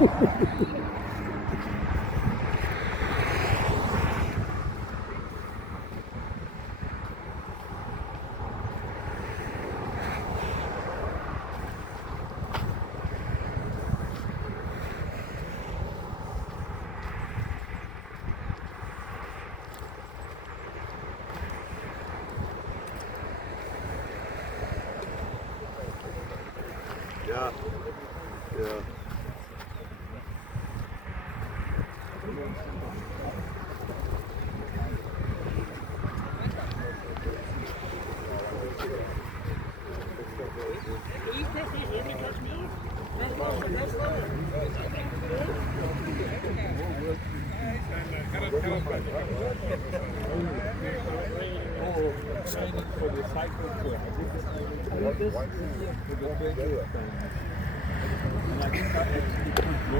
Ja. Ja. Training for the cycle tour. I did this for the 20th time. And I think that actually could work.